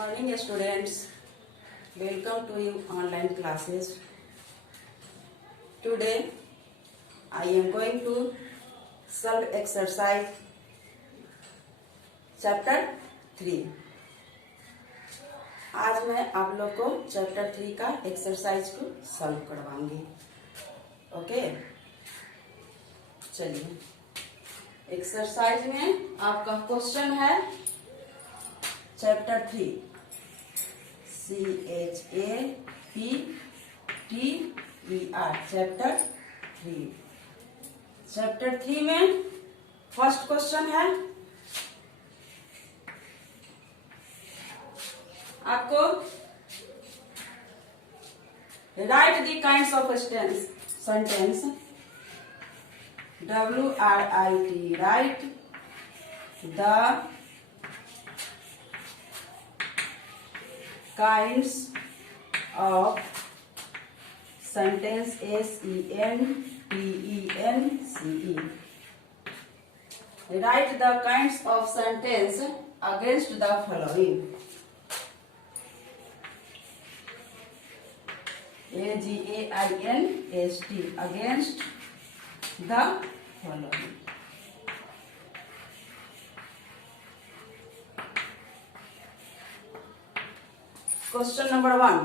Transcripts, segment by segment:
Morning students, welcome to your online classes. Today I am going to solve exercise chapter 3. आज मैं आप लोग को चैप्टर 3 का एक्सरसाइज को सॉल्व करवाऊंगी. ओके, चलिए. एक्सरसाइज में आपका क्वेश्चन है चैप्टर 3 CHAPTER चैप्टर 3 में फर्स्ट क्वेश्चन है आपको right the kinds of sentence. WRIT, right the kinds of sentence. SENTENCE. Write the kinds of sentence against the following. AGAINST, against the following. Question number 1.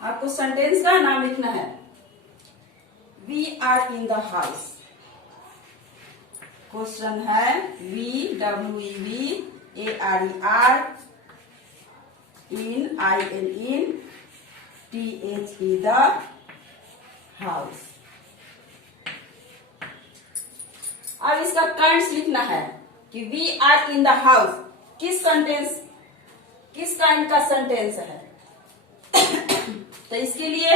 आपको sentence का नाम लिखना है. We are in the house. Question है WEVARER in THE the house. अब इसका kinds लिखना है कि we are in the house किस काइंड का सेंटेंस है. तो इसके लिए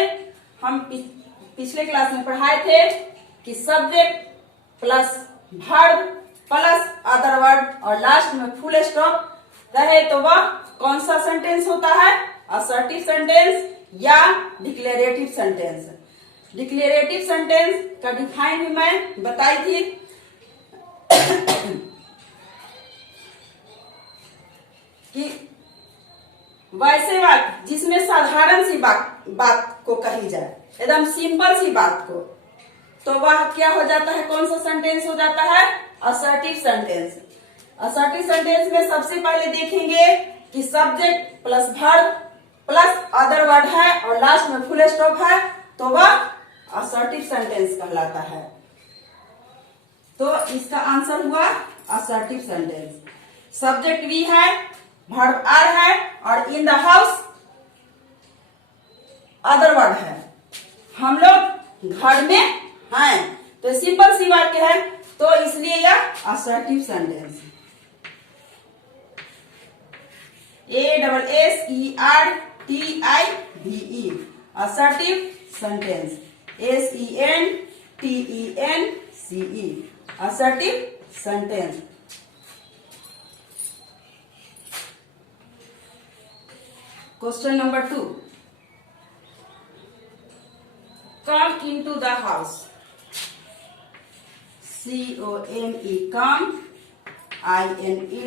हम पिछले क्लास में पढ़ाए थे कि subject plus verb plus other word और लास्ट में फुल स्टॉप रहे तो वह कौन सा सेंटेंस होता है. असर्टिव सेंटेंस या डिक्लेरेटिव सेंटेंस. डिक्लेरेटिव सेंटेंस का डिफाइन भी मैं बताई थी. कि वैसे बात जिसमें साधारण सी बात को कही जाए, एकदम सिंपल सी बात को, तो वह क्या हो जाता है, कौन सा सेंटेंस हो जाता है. Assertive sentence. असर्टिव सेंटेंस में सबसे पहले देखेंगे कि subject plus verb plus other word है और लास्ट में फुल स्टॉप है तो वह असर्टिव सेंटेंस कहलाता है. तो इसका आंसर हुआ असर्टिव सेंटेंस. सब्जेक्ट वी है, वर्ब आर है और इन द हाउस अदर वर्ड है. हम लोग घर में हैं तो सिंपल सी बात है तो इसलिए यह assertive sentence. ASSERTIVE assertive sentence. SENTENCE assertive sentence. Question number 2. Come into the house. COME, come. INTO,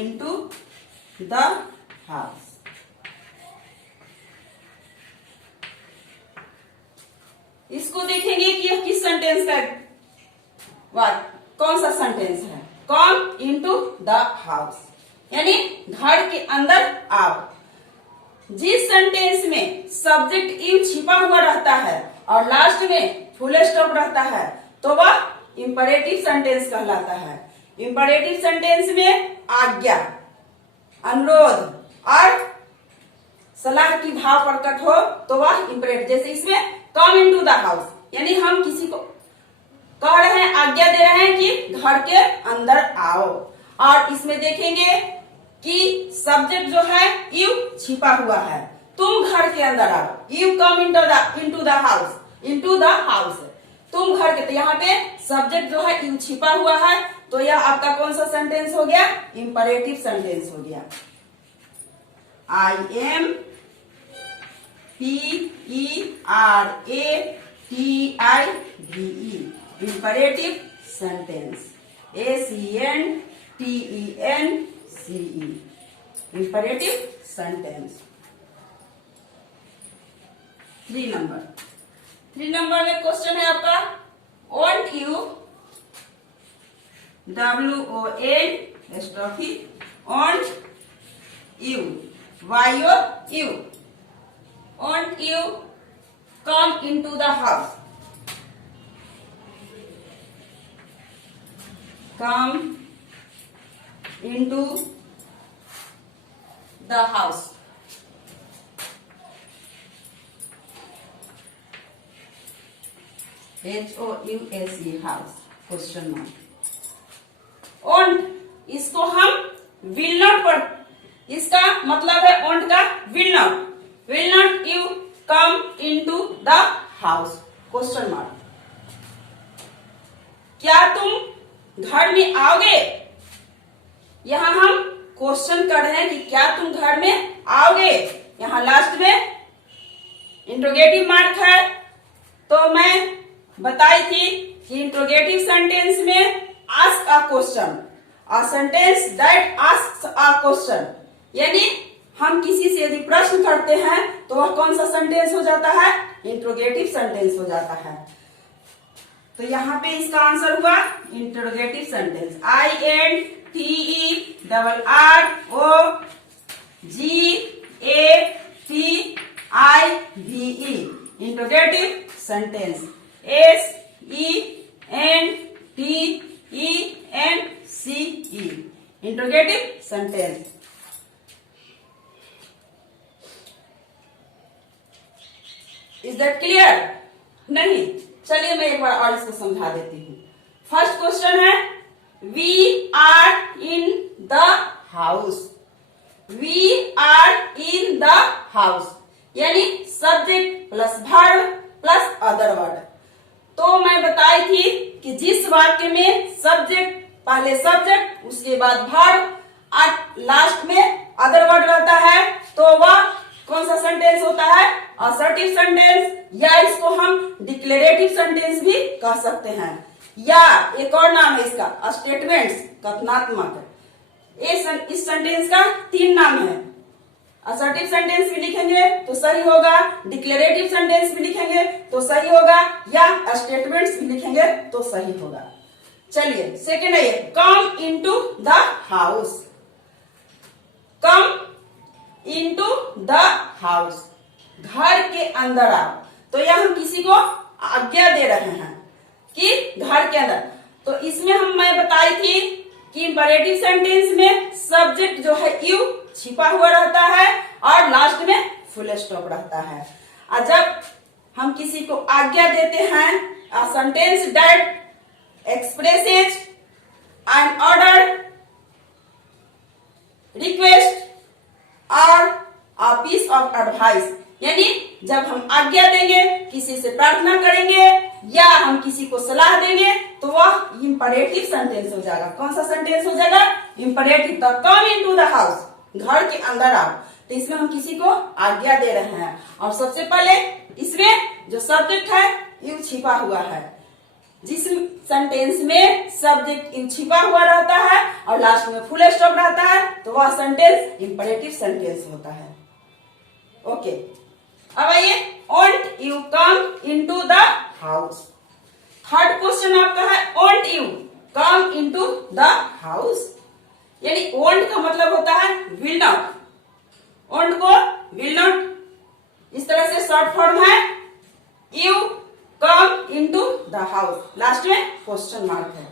into the house. इसको देखेंगे कि यह किस सेंटेंस का कौन सा सेंटेंस है. Come into the house यानी घर के अंदर आओ. जिस सेंटेंस में सब्जेक्ट यू छिपा हुआ रहता है और लास्ट में फुल स्टॉप रहता है तो वह इंपरेटिव सेंटेंस कहलाता है. इंपरेटिव सेंटेंस में आज्ञा, अनुरोध और सलाह की भाव प्रकट हो तो वह इंपरेटिव. जैसे इसमें कम इनटू द हाउस यानी हम किसी को कह रहे हैं, आज्ञा दे रहे हैं कि घर के अंदर आओ. और इसमें देखेंगे कि सब्जेक्ट जो है यू छिपा हुआ है. तुम घर के अंदर आओ. You come into the house. Into the house तुम घर के. तो यहाँ पे सब्जेक्ट जो है यू छिपा हुआ है तो यह आपका कौन सा सेंटेंस हो गया, इंपरेटिव सेंटेंस हो गया. IMPERATIVE imperative sentence. ACNTENCE, imperative sentence. 3 number में क्वेश्चन है आपका, won't you, WON won't you, YOU, won't you come into the house, come into the house, HOUSE, house, question mark. Won't, इसको हम will not पढ़, इसका मतलब है ओंट का will not you come into the house, question mark. क्या तुम घर में आओगे, यहां हम क्वेश्चन कर रहे हैं कि क्या तुम घर में आओगे। यहां लास्ट में इंट्रोगेटिव मार्क है, तो मैं बताई थी कि इंट्रोगेटिव सेंटेंस में ask a question, a sentence that asks a question, यानी हम किसी से यदि प्रश्न करते हैं तो वह कौन सा सेंटेंस हो जाता है, इंट्रोगेटिव सेंटेंस हो जाता है। तो यहाँ पे इसका आंसर हुआ interrogative sentence, INTERROGATIVE, interrogative sentence, SENTENCE, interrogative sentence. Is that clear? नहीं, चलिए मैं एक बार और इसको समझा देती हूँ। फर्स्ट क्वेश्चन है, we are in the house, we are in the house, यानी subject plus verb plus other word. तो मैं बताई थी कि जिस वाक्य में सब्जेक्ट, पहले सब्जेक्ट उसके बाद वर्ब और लास्ट में अदर वर्ड रहता है, तो वह कौन सा सेंटेंस होता है, असर्टिव सेंटेंस, या इसको हम डिक्लेरेटिव सेंटेंस भी कह सकते हैं, या एक और नाम है इसका स्टेटमेंट्स, कथनात्मक। इस सेंटेंस का 3 नाम है, असर्टिव सेंटेंस भी लिखेंगे तो सही होगा, डिक्लेरेटिव सेंटेंस भी लिखेंगे तो सही होगा, या स्टेटमेंट्स भी लिखेंगे तो सही होगा। चलिए सेकेंड है ये, कम into the house, come into the house, घर के अंदर आओ। तो यह हम किसी को आज्ञा दे रहे हैं कि घर के अंदर। तो इसमें मैं बताई थी कि इंपरेटिव सेंटेंस में सब्जेक्ट जो है यू छिपा हुआ रहता है और लास्ट में फुल स्टॉप रहता है। और जब हम किसी को आज्ञा देते हैं, a sentence that expresses an order, request और अ पीस ऑफ एडवाइस, यानी जब हम आज्ञा देंगे, किसी से प्रार्थना करेंगे या हम किसी को सलाह देंगे तो वह इंपरेटिव सेंटेंस हो जाएगा। कौन सा सेंटेंस हो जाएगा, इंपरेटिव। तो कम इनटू द हाउस, घर के अंदर आओ, तो इसमें हम किसी को आज्ञा दे रहे हैं और सबसे पहले इसमें जो सब्जेक्ट है यू छिपा हुआ है। जिस सेंटेंस में सब्जेक्ट यू छिपा हुआ रहता है और लास्ट में फुल स्टॉप रहता है तो वह सेंटेंस इंपरेटिव सेंटेंस होता है। ओके, अब आइए, want you come into the house. Third question आपका है, want you come into the house, यानी वॉन्ट का मतलब होता है विल नॉट, वॉन्ट को विल नॉट, इस तरह से शॉर्ट फॉर्म है you come into the house, last में क्वेश्चन मार्क है।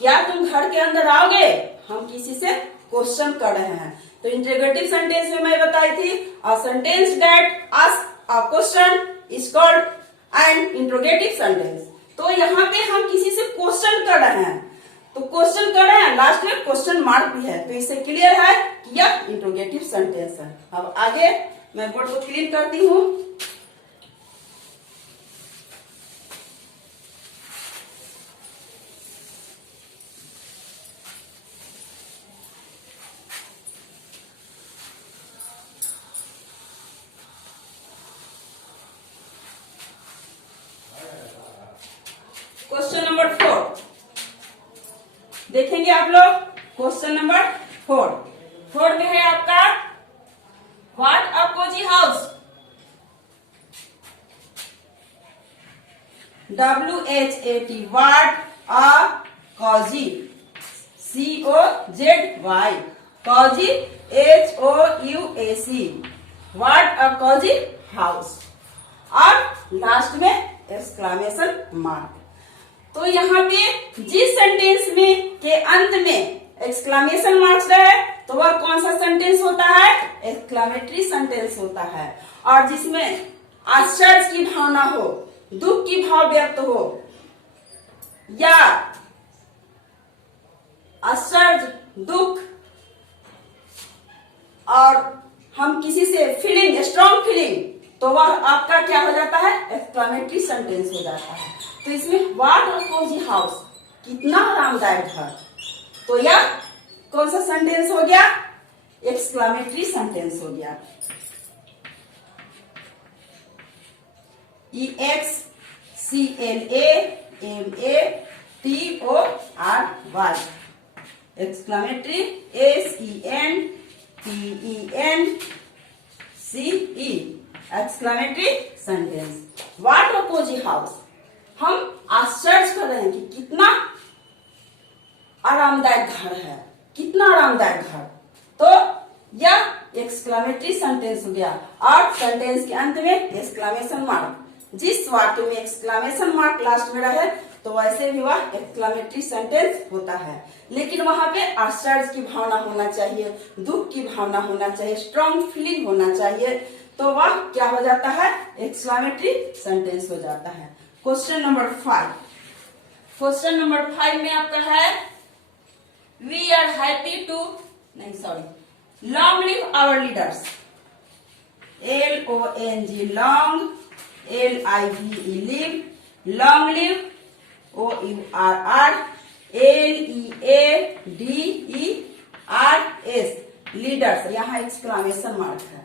क्या तुम घर के अंदर आओगे, हम किसी से क्वेश्चन कर रहे हैं। तो इंटरोगेटिव सेंटेंस में मैं बताई थी, अ sentence that ask a question is called an interrogative sentence. तो यहाँ पे हम किसी से क्वेश्चन कर रहे हैं, तो क्वेश्चन कर रहे हैं, लास्ट में क्वेश्चन मार्क भी है, तो इससे क्लियर है कि यह इंटरोगेटिव सेंटेंस है। अब आगे मैं बोर्ड को क्लीन करती हूँ। क्वेश्चन नंबर 4 देखिए क्वेश्चन नंबर 4 में है आपका what a cozy house. WHAT what a cozy, COZY cozy HOUAC what a cozy house, और लास्ट में एक्सक्लेमेशन मार्क। तो यहाँ पे जिस सेंटेंस में के अंत में एक्सक्लेमेशन मार्क्स रहे तो वह कौन सा सेंटेंस होता है, एक्सक्लेमेटरी सेंटेंस होता है। और जिसमें आश्चर्य की भावना हो, दुख की भाव व्यक्त हो, या आश्चर्य, दुख और हम किसी से फीलिंग, स्ट्रॉन्ग फीलिंग, तो वह आपका क्या हो जाता है, एक्सक्लेमेटरी सेंटेंस हो जाता है। तो इसमें व्हाट अ कोजी हाउस, कितना आरामदायक घर, तो यह कौन सा सेंटेंस हो गया, एक्सक्लेमेटरी सेंटेंस हो गया। EXCLAMATORY exclamatory, SENTENCE exclamatory sentence. What a cozy house, हम आश्चर्य कर रहे हैं कि कितना आरामदायक घर है, कितना आरामदायक घर, तो यह एक्सक्लेमेटरी सेंटेंस हो गया। और सेंटेंस के अंत में एक्सक्लेमेशन मार्क, जिस वाक्य में एक्सक्लेमेशन मार्क लास्ट में रहे तो वैसे भी वह एक्सक्लेमेटरी सेंटेंस होता है। लेकिन वहां पे आश्चर्य की भावना होना चाहिए, दुख की भावना होना चाहिए, स्ट्रॉन्ग फीलिंग होना चाहिए, तो वह क्या हो जाता है, एक्सक्लेमेटरी सेंटेंस हो जाता है। क्वेश्चन नंबर 5, क्वेश्चन नंबर 5 में आपका है वी आर हैप्पी टू, नहीं sorry, long live our leaders, LONG long, LIVE live, long live, OURR LEADERS leaders, यहाँ एक्सक्लेमेशन मार्क है।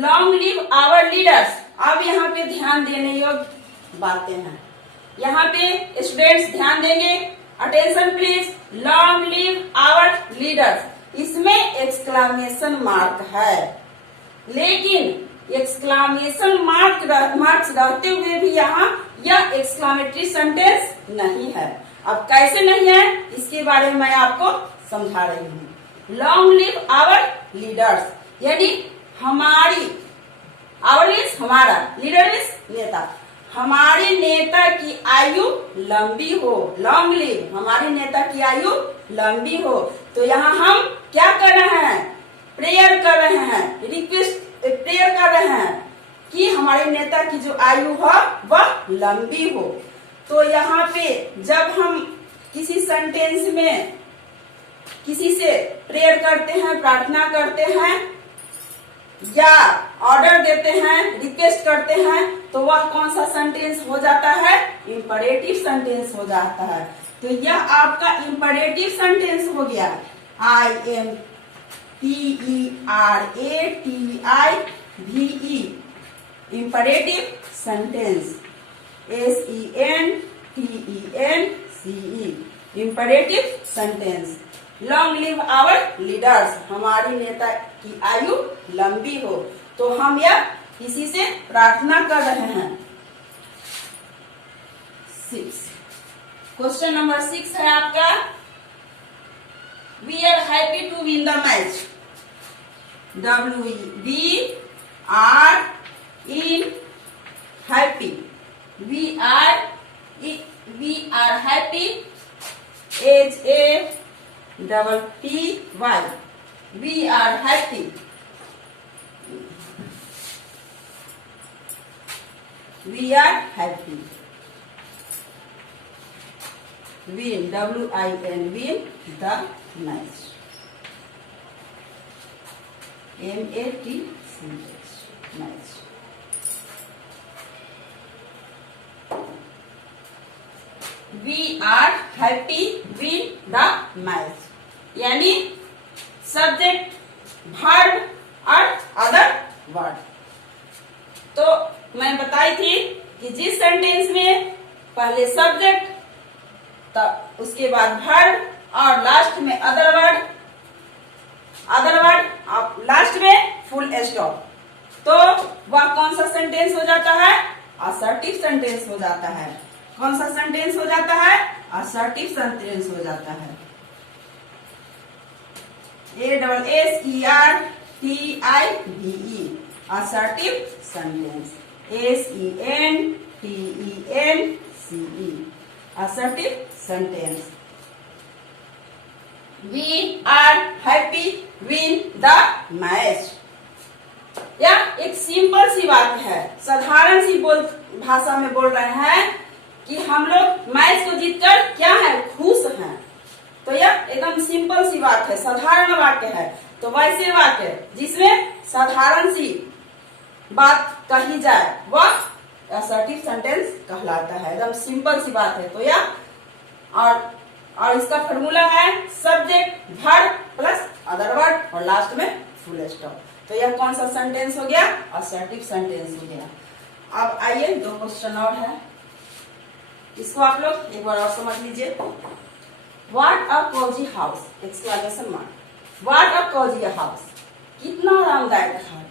लॉन्ग लिव आवर लीडर्स, अब यहाँ पे ध्यान देने योग्य बातें हैं। यहाँ पे स्टूडेंट्स ध्यान देंगे, attention please. Long live our leaders, इसमें एक्सक्लेमेशन मार्क है, लेकिन एक्सक्लेमेशन मार्क्स रहते हुए भी यहाँ यह एक्सक्लेमेटरी सेंटेंस नहीं है। अब कैसे नहीं है इसके बारे में मैं आपको समझा रही हूँ। लॉन्ग लिव आवर लीडर्स यानी हमारी, आवर मीन्स हमारा, लीडर मीन्स नेता, हमारे नेता की आयु लंबी हो। लॉन्ग लिव, हमारे नेता की आयु लंबी हो। तो यहाँ हम क्या कर रहे हैं, प्रेयर कर रहे हैं, रिक्वेस्ट प्रेयर कर रहे हैं कि हमारे नेता की जो आयु हो वह लंबी हो। तो यहाँ पे जब हम किसी सेंटेंस में किसी से प्रेयर करते हैं, प्रार्थना करते हैं या ऑर्डर देते हैं, रिक्वेस्ट करते हैं, तो वह कौन सा सेंटेंस हो जाता है, इंपरेटिव सेंटेंस हो जाता है। तो यह आपका इंपरेटिव सेंटेंस हो गया। IMPERATIVE imperative sentence, SENTENCE imperative sentence. Long live our leaders, हमारी नेता की आयु लंबी हो। तो हम यह किसी से प्रार्थना कर रहे हैं। 6, क्वेश्चन नंबर 6 है आपका we are happy to win the match. WE are in happy, we are happy, HAPPY we are happy, we are happy, win, WIN win the match, MATCH match। We are happy win the match यानी subject, verb और other word. तो मैं बताई थी कि जिस sentence में पहले सब्जेक्ट तब उसके बाद वर्ब और लास्ट में अदर वर्ड आप लास्ट में फुल स्टॉप, तो वह कौन सा सेंटेंस हो जाता है? असर्टिव सेंटेंस हो जाता है। कौन सा सेंटेंस हो जाता है? असर्टिव सेंटेंस हो जाता है। ASSERTIVE assertive sentence. SENTENCE assertive sentence. We are happy win the match. यह एक सिंपल सी बात है, साधारण सी भाषा में बोल रहे हैं कि हम लोग मैच को जीतकर क्या है? खुश हैं। तो यह एकदम सिंपल सी बात है, साधारण वाक्य है। तो वैसे वाक्य जिसमें साधारण सी बात कही जाए वह असर्टिव सेंटेंस कहलाता है। एकदम सिंपल सी बात है। तो यह और इसका फॉर्मूला है subject verb plus other word और लास्ट में फुल स्टॉप। तो यह कौन सा सेंटेंस हो गया? असर्टिव सेंटेंस हो गया। अब आइए 2 क्वेश्चन और है, इसको आप लोग एक बार और समझ लीजिए। What a cozy house! Exclamation mark. What a cozy house! कितना आरामदायक घर।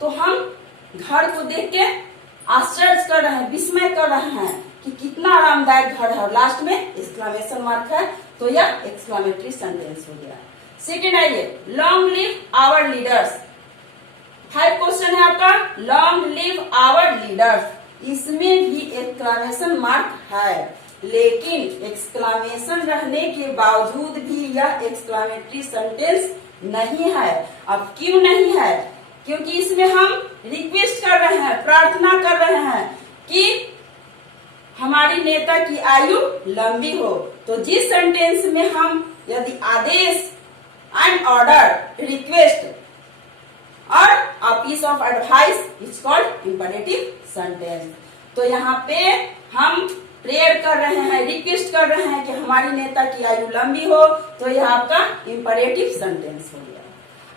तो हम घर को देख के आश्चर्य कर रहे हैं, विस्मय कर रहे हैं कि कितना आरामदायक घर है, लास्ट में एक्सक्लेमेशन मार्क है। तो यह एक्सक्लेमेटरी सेंटेंस हो गया। सेकेंड आइए, long live our leaders. 5 question है आपका, लॉन्ग लिव आवर लीडर्स। इसमें भी एक्सक्लेमेशन मार्क है, लेकिन एक्सक्लेमेशन रहने के बावजूद भी यह एक्सक्लेमेटरी सेंटेंस नहीं है। अब क्यों नहीं है? क्योंकि इसमें हम रिक्वेस्ट कर रहे हैं, प्रार्थना कर रहे हैं कि हमारी नेता की आयु लंबी हो। तो जिस सेंटेंस में हम यदि आदेश एंड ऑर्डर, रिक्वेस्ट और a piece of advice is called imperative sentence. तो यहाँ पे हम प्रेयर कर रहे हैं, रिक्वेस्ट कर रहे हैं कि हमारी नेता की आयु लंबी हो, तो यह आपका इंपरेटिव सेंटेंस हो गया।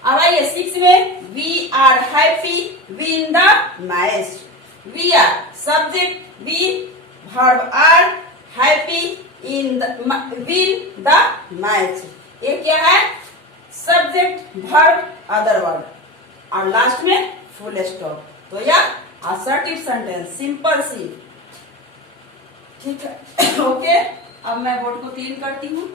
अब आइए 6 में, we are happy win the match. We are subject, we verb are, happy in win the match. ये क्या है? सब्जेक्ट वर्ब अदर वर्ड और लास्ट में फुल स्टॉप। तो यह असर्टिव सेंटेंस, सिंपल सी। ठीक है, ओके। अब मैं बोर्ड को क्लीन करती हूँ।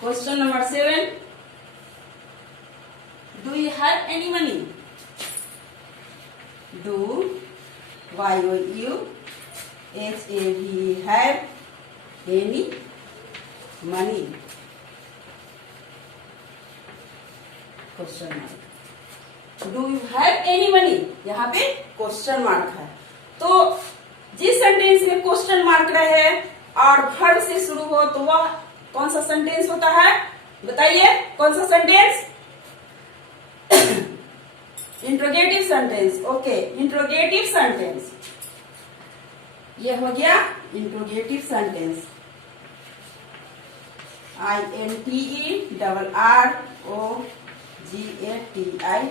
Question number 7. Do you have any money? Do Y-O-U-H-A-V have any money? Question mark. Do you have any money? यहाँ पे क्वेश्चन मार्क है। तो जिस सेंटेंस में क्वेश्चन मार्क रहे और वर्ब से शुरू हो तो वह कौन सा सेंटेंस होता है? बताइए कौन सा sentence? Interrogative sentence. Okay, interrogative sentence ये हो गया interrogative sentence. INTERROGATIVE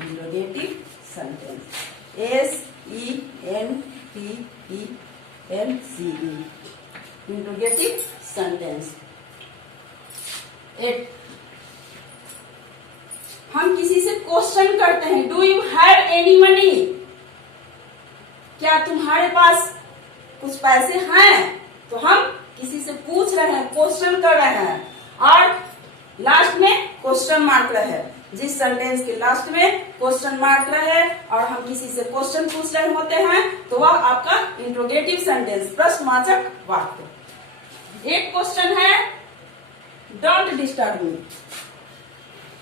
interrogative sentence. SENTENCE interrogative sentence. 8 हम किसी से क्वेश्चन करते हैं, do you have any money? क्या तुम्हारे पास कुछ पैसे हैं? तो हम किसी से पूछ रहे हैं, क्वेश्चन कर रहे हैं और लास्ट में क्वेश्चन मार्क रहे। जिस सेंटेंस के लास्ट में क्वेश्चन मार्क रहे और हम किसी से क्वेश्चन पूछ रहे होते हैं तो वह आपका इंट्रोगेटिव सेंटेंस, प्रश्नवाचक वाक्य। एक क्वेश्चन है, don't disturb me.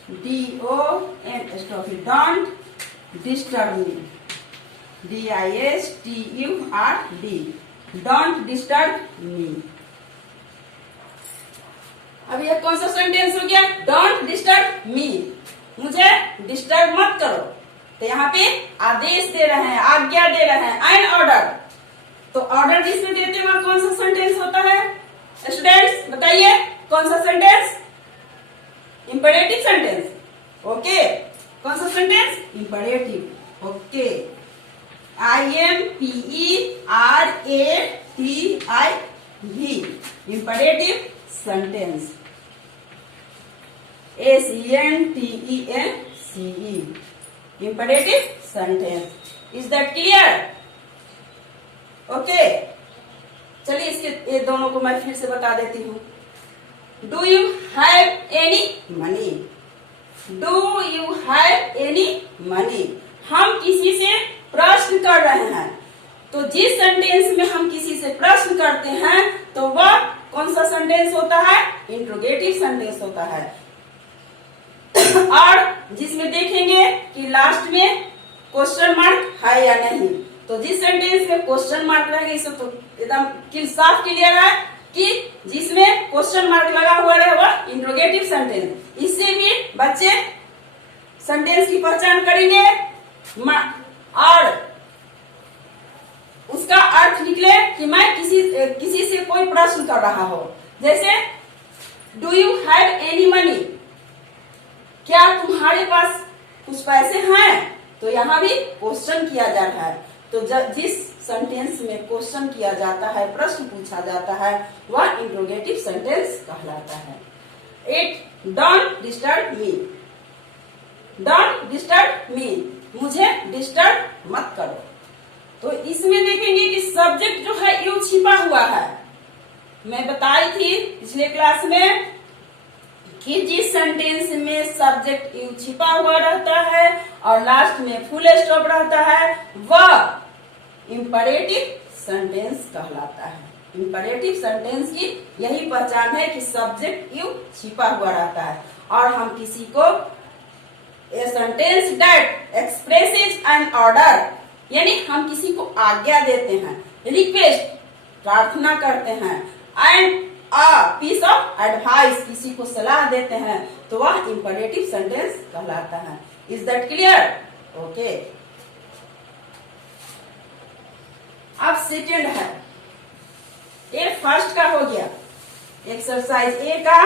DONT don't disturb me. DISTURB don't disturb me. अब यह कौन सा सेंटेंस हो गया? डोंट डिस्टर्ब मी, मुझे डिस्टर्ब मत करो। तो यहाँ पे आदेश दे रहे हैं, आज्ञा दे रहे हैं, एंड ऑर्डर। तो ऑर्डर जिसमें देते हैं कौन सा सेंटेंस होता है? स्टूडेंट्स बताइए कौन सा सेंटेंस? Imperative sentence. ओके, कौन सा sentence? Imperative. Okay, IMPERATIV, imperative sentence. SENTENCE, imperative sentence. Is that clear? Okay, चलिए इसके ये दोनों को मैं फिर से बता देती हूँ। Do you have any money? Do you have any money? हम किसी से प्रश्न कर रहे हैं, तो जिस सेंटेंस में हम किसी से प्रश्न करते हैं तो वह कौन सा सेंटेंस होता है? इंट्रोगेटिव सेंटेंस होता है। और जिसमें देखेंगे कि लास्ट में क्वेश्चन मार्क है या नहीं, तो जिस सेंटेंस में क्वेश्चन मार्क रहेगा इसे तो एकदम साफ क्लियर है कि जिसमें क्वेश्चन मार्क लगा हुआ रहे वह इंट्रोगेटिव सेंटेंस। इससे भी बच्चे सेंटेंस की पहचान करेंगे और उसका अर्थ निकले कि मैं किसी से कोई प्रश्न कर रहा हो। जैसे do you have any money? क्या तुम्हारे पास कुछ पैसे हैं? तो यहाँ भी क्वेश्चन किया जाता है। तो जिस सेंटेंस में क्वेश्चन किया जाता है, प्रश्न पूछा जाता है, वह इंट्रोगेटिव सेंटेंस कहलाता है। It don't disturb me. Don't disturb me, मुझे डिस्टर्ब मत करो। तो इसमें देखेंगे कि सब्जेक्ट जो है यू छिपा हुआ है। मैं बताई थी पिछले क्लास में कि जिस सेंटेंस में सब्जेक्ट यू छिपा हुआ रहता है और लास्ट में फुल स्टॉप रहता है वह इंपरेटिव सेंटेंस कहलाता है। इंपरेटिव सेंटेंस की यही पहचान है कि सब्जेक्ट यू छिपा हुआ रहता है और हम किसी को a sentence that expresses an order, यानी हम किसी को आज्ञा देते हैं, रिक्वेस्ट प्रार्थना करते हैं, and a piece of advice किसी को सलाह देते हैं, तो वह इंपरेटिव सेंटेंस कहलाता है। Is that clear? ओके, अब सेकेंड है, ए फर्स्ट का हो गया, एक्सरसाइज ए का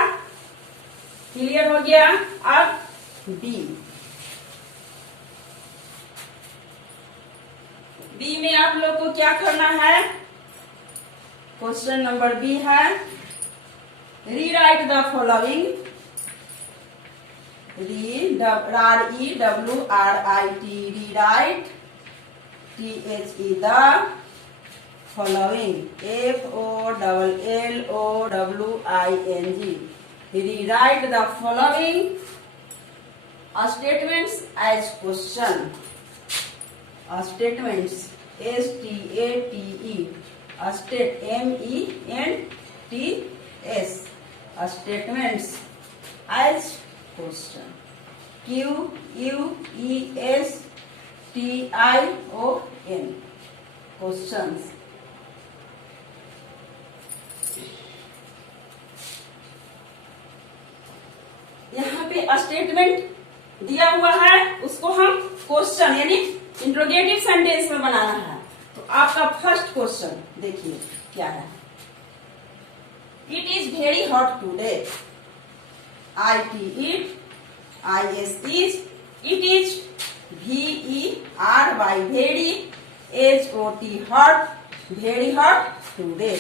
क्लियर हो गया। अब बी में आप लोग को क्या करना है? क्वेश्चन नंबर बी है, rewrite the following, rewrite THE the following, FOLLOWING, rewrite the following statements as question. Statements STATE, state MENTS, statements as question, QUESTION, questions. यहाँ पे स्टेटमेंट दिया हुआ है, उसको हम क्वेश्चन यानी इंट्रोगेटिव सेंटेंस में बनाना है। तो आपका फर्स्ट क्वेश्चन देखिए क्या है। It is very hot today. IT it, IS is, it is VERY very, HOT hot, very hot today.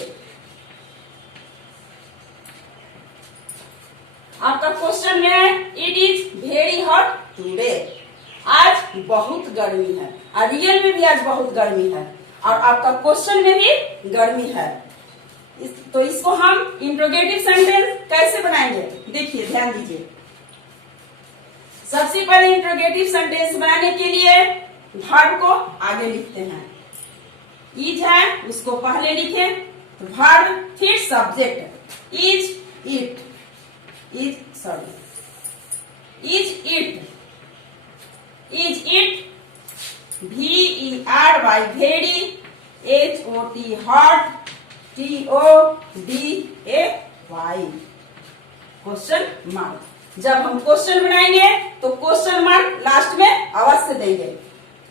आपका क्वेश्चन में है it is very hot today, आज बहुत गर्मी है, और रियल में भी आज बहुत गर्मी है, और आपका क्वेश्चन में भी गर्मी है। तो इसको हम इंट्रोगेटिव सेंटेंस कैसे बनाएंगे? देखिए ध्यान दीजिए। सबसे पहले इंट्रोगेटिव सेंटेंस बनाने के लिए वर्ब को आगे लिखते हैं। इज है उसको पहले लिखे, तो वर्ब फिर subject, is it, is it, is it, VERY very, HOT hot, TODAY question mark. जब हम क्वेश्चन बनाएंगे तो क्वेश्चन मार्क लास्ट में अवश्य देंगे।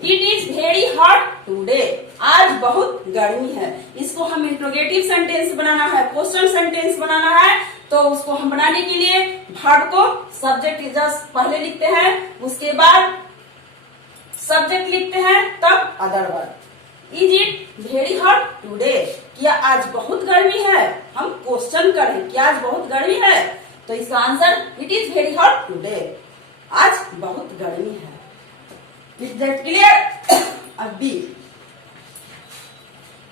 It is very hot today, आज बहुत गर्मी है। इसको हम इंट्रोगेटिव सेंटेंस बनाना है, क्वेश्चन सेंटेंस बनाना है। तो उसको हम बनाने के लिए वर्ब को सब्जेक्ट जस्ट पहले लिखते हैं, उसके बाद सब्जेक्ट लिखते हैं, तब other verb. Is it very hot today? क्या आज बहुत गर्मी है? हम क्वेश्चन करें, क्या आज बहुत गर्मी है? तो इसका answer it is very hot today. आज बहुत गर्मी है। Is that clear? अब बी,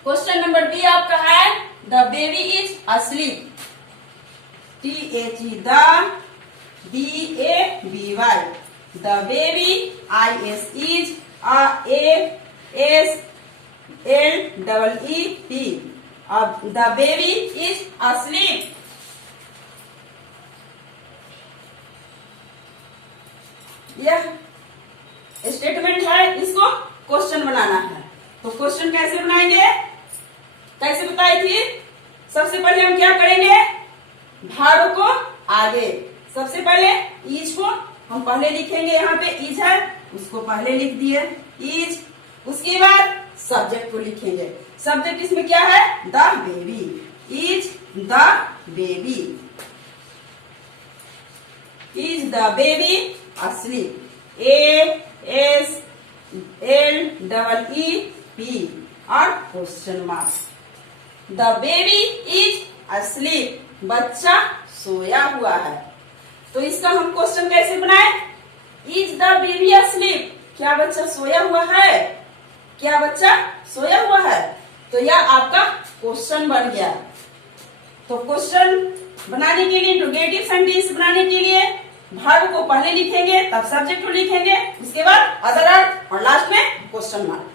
क्वेश्चन नंबर बी आपका है the baby is asleep. THE the BABY the baby IS is ASLEEP। अब द बेबी इज अस्लीप। यह स्टेटमेंट है, इसको क्वेश्चन बनाना है। तो क्वेश्चन कैसे बनाएंगे, कैसे बताई थी? सबसे पहले हम क्या करेंगे, वर्ब को आगे, सबसे पहले इज को हम पहले लिखेंगे। यहाँ पे इज है, उसको पहले लिख दिए इज। उसके बाद सब्जेक्ट को लिखेंगे। सब्जेक्ट इसमें क्या है? The baby. Is the baby, is the baby asleep. ASLEEP और question mark. The baby is asleep, बच्चा सोया हुआ है। तो इसका हम क्वेश्चन कैसे बनाए? Is the baby asleep? क्या बच्चा सोया हुआ है? क्या बच्चा सोया हुआ है? तो यह आपका क्वेश्चन बन गया। तो क्वेश्चन बनाने के लिए, इंट्रोगेटिव सेंटेंस बनाने के लिए वर्ब को पहले लिखेंगे, तब सब्जेक्ट को लिखेंगे, उसके बाद अदर वर्ब और लास्ट में क्वेश्चन मार्क।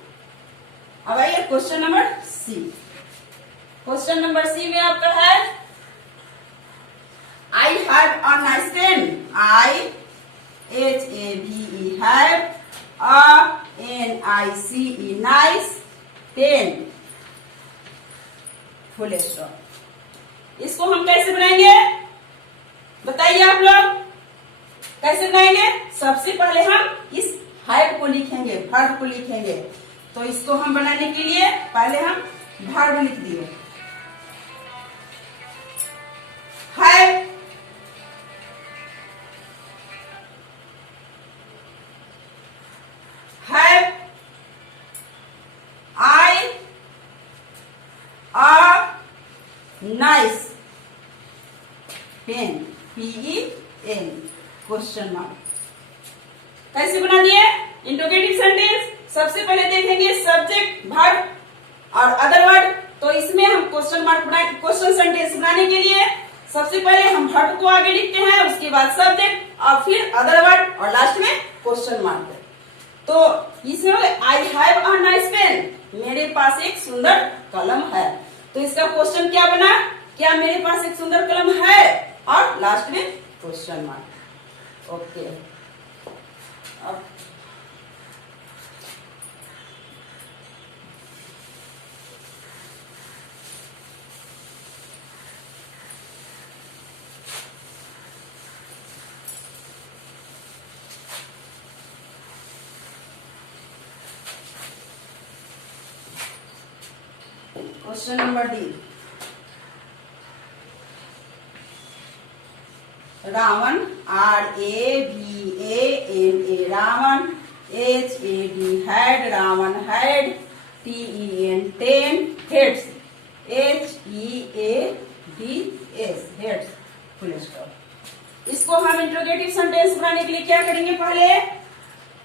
अब आइए question number C. Question number C में आपका है I have a nice pen. IHAVE have, NICE nice, pen, full stop. इसको हम कैसे बनाएंगे बताइए आप लोग, कैसे बनाएंगे? सबसे पहले हम इस हैव को लिखेंगे, वर्ब को लिखेंगे। तो इसको हम बनाने के लिए पहले हम वर्ब लिख दिए। Have, have I a nice pen, PEN, question mark. कैसे बना दिए इंट्रोगेटिव सेंटेंस? सबसे पहले देखेंगे सब्जेक्ट, वर्ब और अदर वर्ड। तो इसमें हम क्वेश्चन मार्क बनाए। क्वेश्चन सेंटेंस बनाने के लिए सबसे पहले हम वर्ब को आगे लिखते हैं, उसके बाद सब्जेक्ट और फिर अदर वर्ड और लास्ट में क्वेश्चन मार्क। तो इसमें I have a nice pen, मेरे पास एक सुंदर कलम है। तो इसका क्वेश्चन क्या बना? क्या मेरे पास एक सुंदर कलम है? और लास्ट में क्वेश्चन मार्क। ओके, अब question number D, Ravana, RAVANA Ravana, HAD had, Ravana had, TEN ten, heads, HEADS heads, full stop. इसको हम इंट्रोगेटिव सेंटेंस बनाने के लिए क्या करेंगे?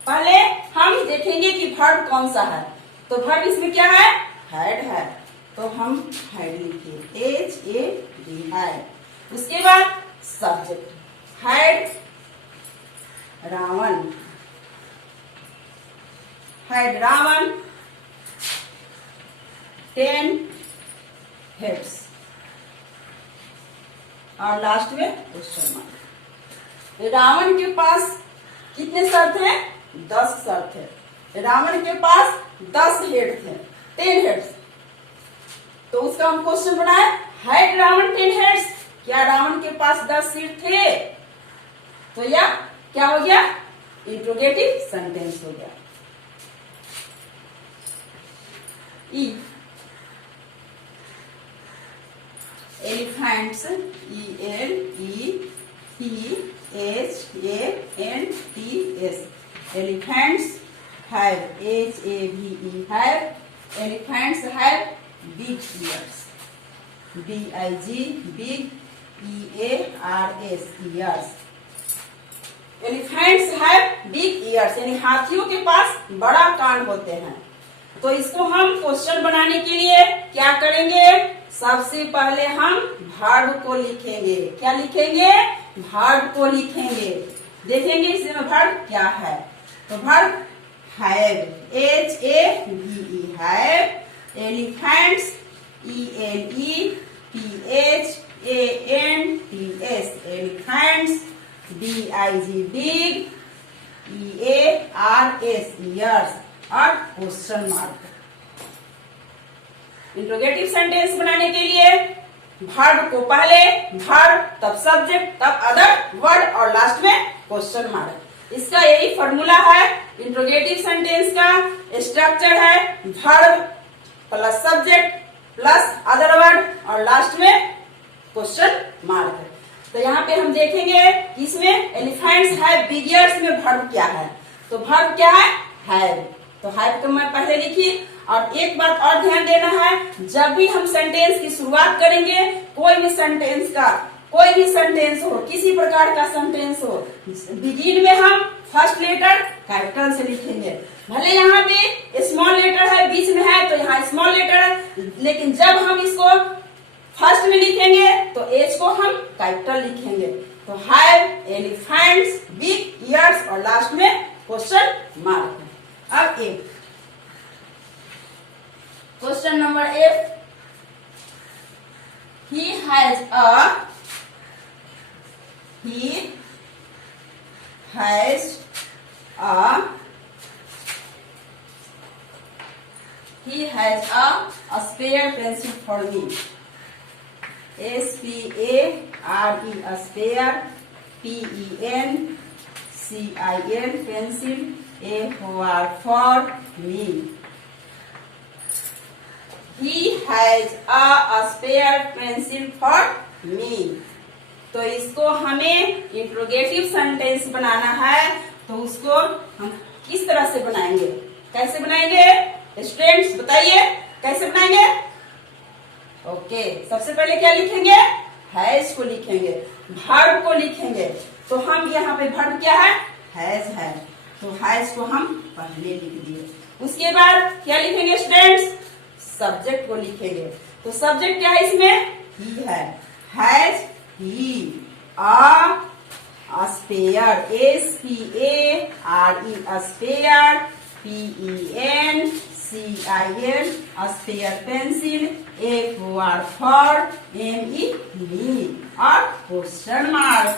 पहले हम देखेंगे कि वर्ब कौन सा है। तो वर्ब इसमें क्या है? हैड है। तो हम हैड लिखिए, HAD हैड। उसके बाद subject, had Ravana, had Ravana 10 heads और लास्ट में क्वेश्चन मार्क। रावण के पास कितने सर थे? 10 सर थे। रावण के पास 10 हेड थे, 10 हेड्स। तो उसका हम क्वेश्चन बनाए, हैड रावण 10 हेड्स? क्या रावण के पास 10 सिर थे? तो यह क्या हो गया? इंट्रोगेटिव सेंटेंस हो गया। E. Elephants, ELEPHANTS. Elephants have, HAVE, have. Elephants have big ears. BIG, big, EARS, ears. Elephants have big years, यानी हाथियों के पास बड़ा कान होते हैं। तो इसको हम क्वेश्चन बनाने के लिए क्या करेंगे, सबसे पहले हम वर्ब को लिखेंगे। क्या लिखेंगे, वर्ब को लिखेंगे। देखेंगे इसमें वर्ब क्या है। तो verb have, HAVE, have. Elephants, ELEPHANTS, elephants. BIG, big, EARS, ears, और क्वेश्चन मार्क। इंट्रोगेटिव सेंटेंस बनाने के लिए वर्ब को पहले, वर्ब तब सब्जेक्ट तब अदर वर्ड और लास्ट में क्वेश्चन मार्क। इसका यही फॉर्मूला है इंट्रोगेटिव सेंटेंस का। स्ट्रक्चर है verb plus subject plus other word और लास्ट में क्वेश्चन मार्क। तो यहाँ पे हम देखेंगे इसमें एलिफेंट्स हैव बिग ईयर्स में वर्ब क्या है। तो वर्ब क्या है, हैव। तो हैव तो मैं पहले लिखी। और एक बात और ध्यान देना है, जब भी हम सेंटेंस की शुरुआत करेंगे, कोई भी सेंटेंस हो, किसी प्रकार का सेंटेंस हो, बिगिन में हम फर्स्ट लेटर कैपिटल से लिखेंगे। भले यहाँ पे स्मॉल लेटर है, बीच में है तो यहाँ स्मॉल लेटर है, लेकिन जब हम इसको फर्स्ट में लिखेंगे तो एच को हम कैपिटल लिखेंगे। तो हैव एलिफेंट्स बिग ईयर्स और लास्ट में क्वेश्चन मार्क। अब A question number A, he has a spare pencil for me. SPARE, spare, PENCIL, pencil, for me. He has a spare pencil for me. तो इसको हमें interrogative sentence बनाना है। तो उसको हम किस तरह से बनाएंगे, कैसे बनाएंगे स्टूडेंट्स, बताइए कैसे बनाएंगे। ओके, सबसे पहले क्या लिखेंगे, हैज को लिखेंगे, वर्ब को लिखेंगे। तो हम यहाँ पे वर्ब क्या है, हैज है। तो हैज को हम पहले लिख दिए। उसके बाद क्या लिखेंगे स्टूडेंट्स, सब्जेक्ट को लिखेंगे। तो सब्जेक्ट क्या है इसमें, ही है। Has he a spare, SPARE, spare, PENCIL, spare pencil, for me, और question mark.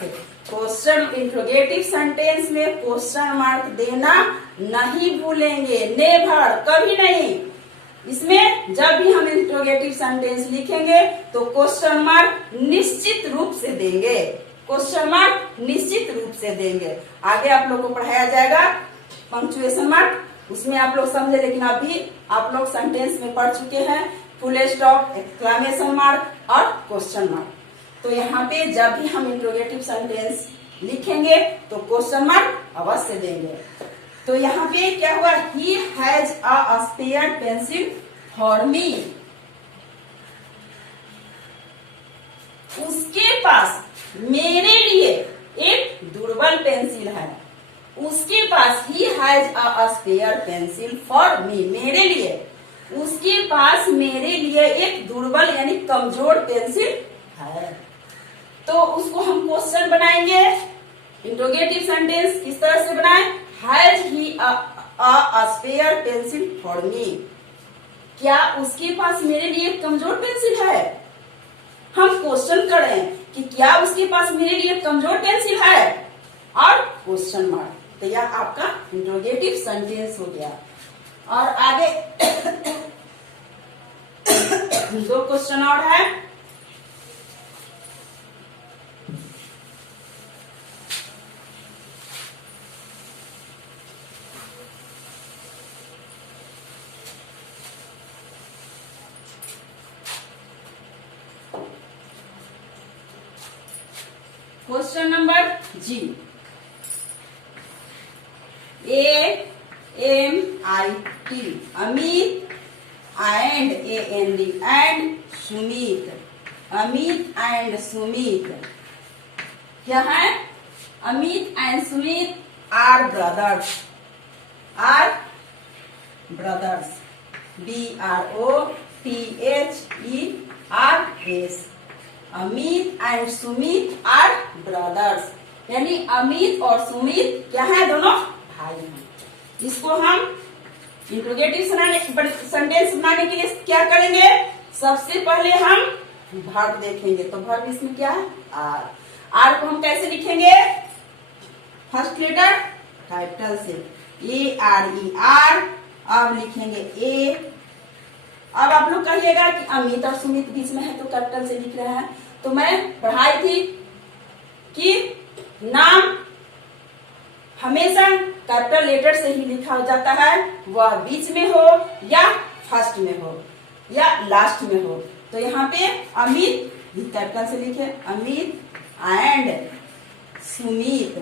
Question interrogative sentence में क्वेश्चन मार्क देना नहीं भूलेंगे, नेवर, कभी नहीं। इसमें जब भी हम इंट्रोगेटिव सेंटेंस लिखेंगे तो क्वेश्चन मार्क निश्चित रूप से देंगे, क्वेश्चन मार्क निश्चित रूप से देंगे। आगे आप लोग को पढ़ाया जाएगा पंक्चुएशन मार्क, उसमें आप लोग समझे, लेकिन अभी आप लोग सेंटेंस में पढ़ चुके हैं फुल स्टॉप, एक्सक्लेमेशन मार्क और क्वेश्चन मार्क। तो यहाँ पे जब भी हम इंट्रोगेटिव सेंटेंस लिखेंगे तो क्वेश्चन मार्क अवश्य देंगे। तो यहाँ पे क्या हुआ, he has a spare pencil for me. उसके पास मेरे लिए एक दुर्बल पेंसिल है। उसके पास, he has a spare pencil for me, मेरे लिए, उसके पास मेरे लिए एक दुर्बल यानी कमजोर पेंसिल है। तो उसको हम क्वेश्चन बनाएंगे। इंट्रोगेटिव सेंटेंस किस तरह से बनाए, has he a spare pencil for me. क्या उसके पास मेरे लिए एक कमजोर पेंसिल है। हम क्वेश्चन कर रहे हैं कि क्या उसके पास मेरे लिए कमजोर पेंसिल है, और क्वेश्चन मार्क। तो यह आपका इंट्रोगेटिव सेंटेंस हो गया। और आगे दो क्वेश्चन और है। Question number G, AMIT, Amit and AND and Sumit, Amit and Sumit क्या है? Amit and Sumit are brothers, BROTHERS, Amit and Sumit are brothers, यानी अमित और सुमित क्या है? दोनों भाई हैं। इसको हम इंट्रोगेटिव सेंटेंस बनाने के लिए क्या करेंगे? सबसे पहले हम वर्ब देखेंगे। तो वर्ब इसमें क्या है? आर को हम कैसे लिखेंगे? फर्स्ट लेटर कैपिटल से, ARER। अब लिखेंगे ए। अब आप लोग कहिएगा कि अमित और सुमित बीच में है तो कैपिटल से लिख रहे हैं। तो मैं पढ़ाई थी कि नाम हमेशा कैपिटल लेटर से ही लिखा हो जाता है, वह बीच में हो या फर्स्ट में हो या लास्ट में हो। तो यहाँ पे अमित भी कैपिटल से लिखे, Amit and Sumit,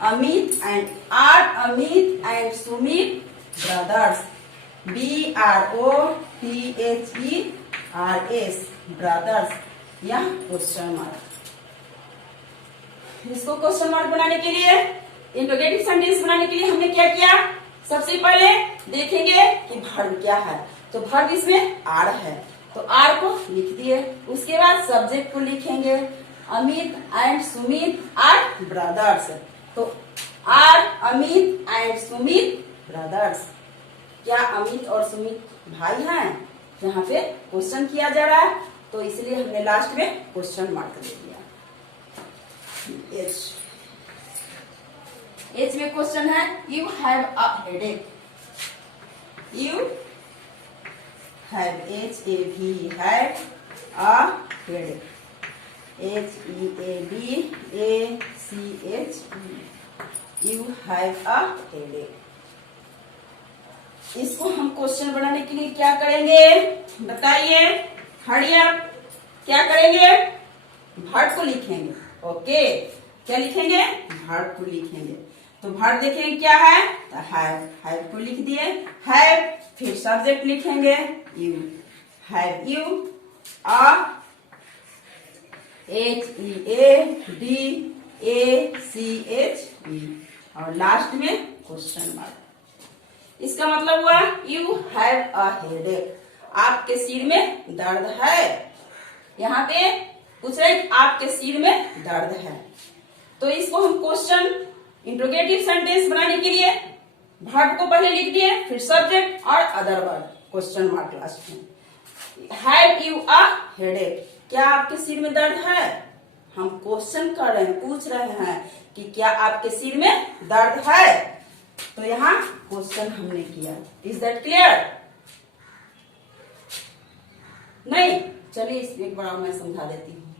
SUMIT, Amit and Sumit brothers, BROTHERS, brothers. यह क्वेश्चन मार्क। इसको क्वेश्चन मार्क बनाने के लिए, इंट्रोगेटिव सेंटेंस बनाने के लिए हमने क्या किया? सबसे पहले देखेंगे कि वर्ब क्या है। तो वर्ब इसमें आर है, तो आर को लिख दिए। उसके बाद सब्जेक्ट को लिखेंगे, Amit and Sumit are brothers. तो are Amit and Sumit brothers, क्या अमित और सुमित भाई हैं? यहाँ पे क्वेश्चन किया जा रहा है, तो इसलिए हमने लास्ट में क्वेश्चन मार्क दे दिया। एच में क्वेश्चन है, you have a headache, you have, HAV, have a headache, HEADACH, you have a headache. इसको हम क्वेश्चन बनाने के लिए क्या करेंगे? बताइए, हरी आप क्या करेंगे? वर्ब को लिखेंगे। ओके, क्या लिखेंगे? वर्ब को लिखेंगे। तो वर्ब देखेंगे क्या है? तो हैव को लिख दिए, हैव। फिर सब्जेक्ट लिखेंगे, you, have you a, HEADACHE, और लास्ट में क्वेश्चन मार्क। इसका मतलब हुआ यू हैव अ हेडेक, आपके सिर में दर्द है। यहाँ पे पूछ रहे आपके सिर में दर्द है। तो इसको हम क्वेश्चन इंट्रोगेटिव सेंटेंस बनाने के लिए वर्ब को पहले लिख दिए, फिर सब्जेक्ट और other word, question mark last में। हैव यू अ हेडेक, क्या आपके सिर में दर्द है? हम क्वेश्चन कर रहे हैं, पूछ रहे हैं कि क्या आपके सिर में दर्द है। तो यहाँ क्वेश्चन हमने किया। Is that clear? नहीं, चलिए एक बार मैं समझा देती हूँ।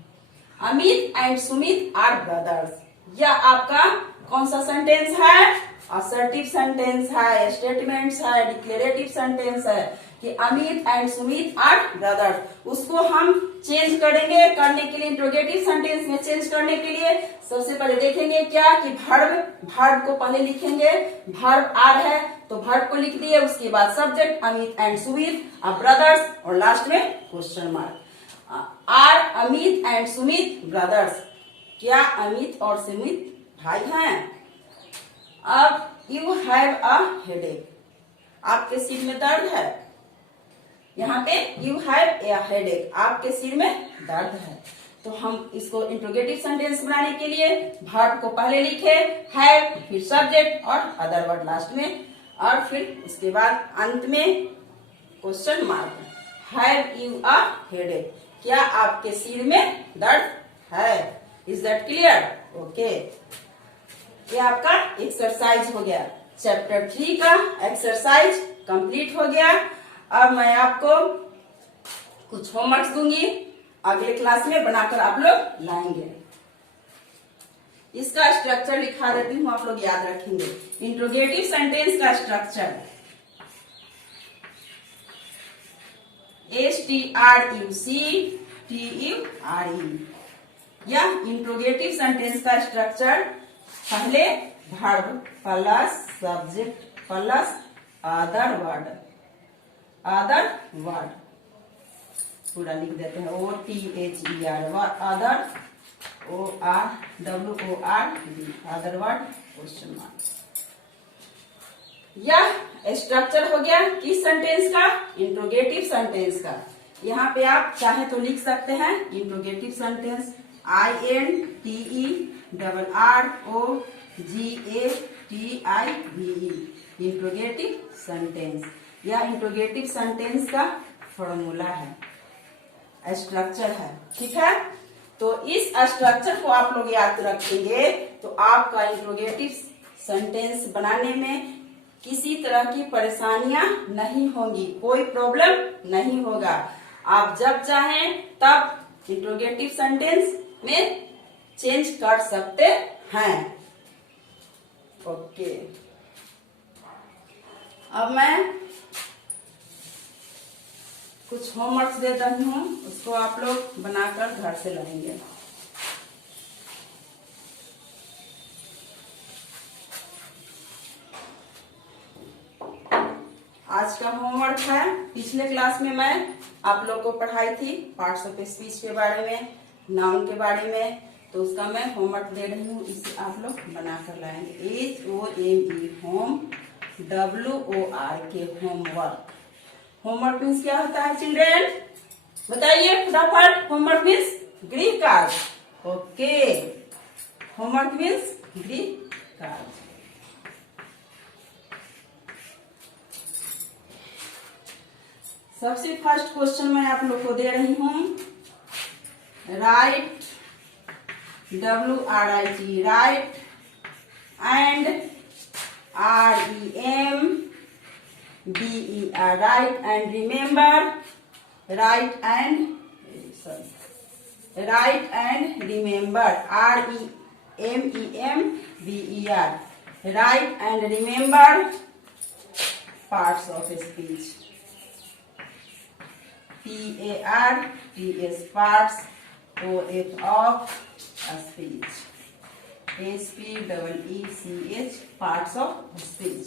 Amit and Sumit are brothers, यह आपका कौन सा सेंटेंस है? असर्टिव सेंटेंस है, स्टेटमेंट्स है, डिक्लेरेटिव सेंटेंस है कि Amit and Sumit are brothers. उसको हम चेंज करेंगे, करने के लिए इंट्रोगेटिव सेंटेंस में चेंज करने के लिए सबसे पहले देखेंगे क्या कि वर्ब को पहले लिखेंगे। वर्ब आर है तो वर्ब को लिख दिए, उसके बाद subject Amit and Sumit are brothers, और लास्ट में question mark. Are Amit and Sumit brothers, क्या अमित और सुमित भाई हैं? अब यू हैव अ हेडेक, आपके सिर में दर्द है। यहाँ पे यू हैव ए हेडेक, आपके सिर में दर्द है। तो हम इसको इंट्रोगेटिव सेंटेंस बनाने के लिए वर्ब को पहले लिखे, हैव, फिर सब्जेक्ट और अदर वर्ड लास्ट में, और फिर उसके बाद अंत में question mark. Have you a headache, क्या आपके सिर में दर्द है? Is that clear? ओके, ये आपका एक्सरसाइज हो गया। चैप्टर 3 का एक्सरसाइज कंप्लीट हो गया। अब मैं आपको कुछ होमवर्क दूंगी, अगले क्लास में बनाकर आप लोग लाएंगे। इसका स्ट्रक्चर लिखा देती हूँ, आप लोग याद रखेंगे। इंट्रोगेटिव सेंटेंस का स्ट्रक्चर, STRUC या इंट्रोगेटिव सेंटेंस का स्ट्रक्चर पहले verb plus subject plus other word पूरा लिख देते हैं OTHER other ORWORD other word question mark. यह स्ट्रक्चर हो गया किस सेंटेंस का? इंट्रोगेटिव सेंटेंस का। यहाँ पे आप चाहे तो लिख सकते हैं interrogative sentence INTERROGATIVE interrogative sentence. यह इंट्रोगेटिव सेंटेंस का फॉर्मूला है, स्ट्रक्चर है। ठीक है, तो इस स्ट्रक्चर को आप लोग याद रखेंगे तो आपका इंट्रोगेटिव सेंटेंस बनाने में किसी तरह की परेशानियां नहीं होंगी, कोई प्रॉब्लम नहीं होगा। आप जब चाहें तब इंट्रोगेटिव सेंटेंस में चेंज कर सकते हैं। ओके, अब मैं कुछ होमवर्क दे रही हूँ, उसको आप लोग बनाकर घर से लाएंगे। आज का होमवर्क है, पिछले क्लास में मैं आप लोग को पढ़ाई थी पार्ट्स ऑफ स्पीच के बारे में, नाउन के बारे में, तो उसका मैं होमवर्क दे रही हूँ, इसे आप लोग बना कर लाएंगे। HOME home, WORK homework. Homework means क्या होता है चिल्ड्रेन? बताइए फटाफट। होमवर्क मीन्स गृह कार्य। ओके, होमवर्क मीन्स गृह कार्य। सबसे फर्स्ट क्वेश्चन मैं आप लोग को दे रही हूँ, right WRIT right and REMBER right and remember, right and remember REMEMBER right and remember parts of speech, PARTS parts, OF of speech, SPEECH parts of speech।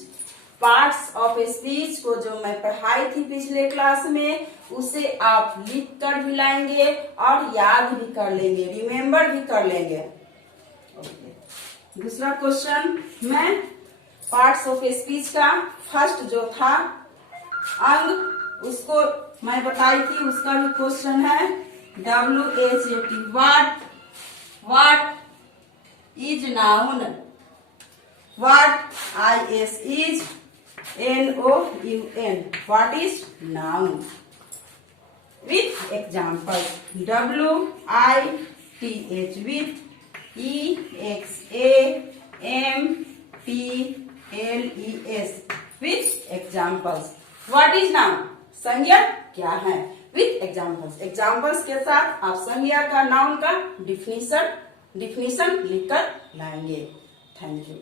Parts of speech को जो मैं पढ़ाई थी पिछले क्लास में, उसे आप लिख कर भी लाएंगे और याद भी कर लेंगे, रिमेम्बर भी कर लेंगे। ओके, दूसरा क्वेश्चन मैं पार्ट्स ऑफ स्पीच का फर्स्ट जो था अंग, उसको मैं बताई थी, उसका भी क्वेश्चन है WHAT what is noun, what IS is NOUN what is noun, with example WITH with EXAMPLES with examples. What is noun संज्ञा क्या है, विथ एग्जाम्पल्स। एग्जाम्पल्स के साथ आप संज्ञा का, नाउन का डिफिनीशन लिखकर लाएंगे। Thank you.